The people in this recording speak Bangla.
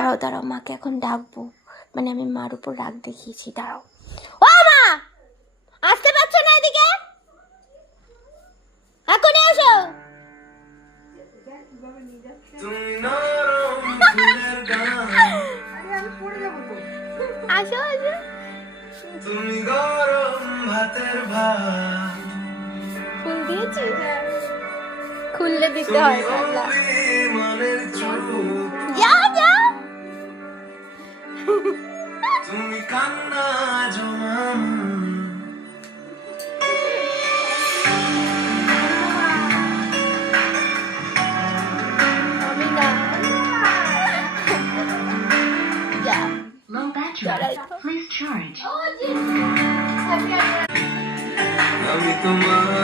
দাঁড়াও দাঁড়াও, মাকে এখন ডাকবো, মানে আমি মার উপর রাগ দেখিয়েছি। দাঁড়াও, ও মা, আসতে পারছো না এদিকে? এখনই আসো। আসো আসো। তুমি গরম ভাতের ভাত ফুল দিয়েছি, খুললে দিতে হয় না। যা যা। তুমি কান্না জমাম, আমি না। যা। Low battery. Please charge. আমি তোমার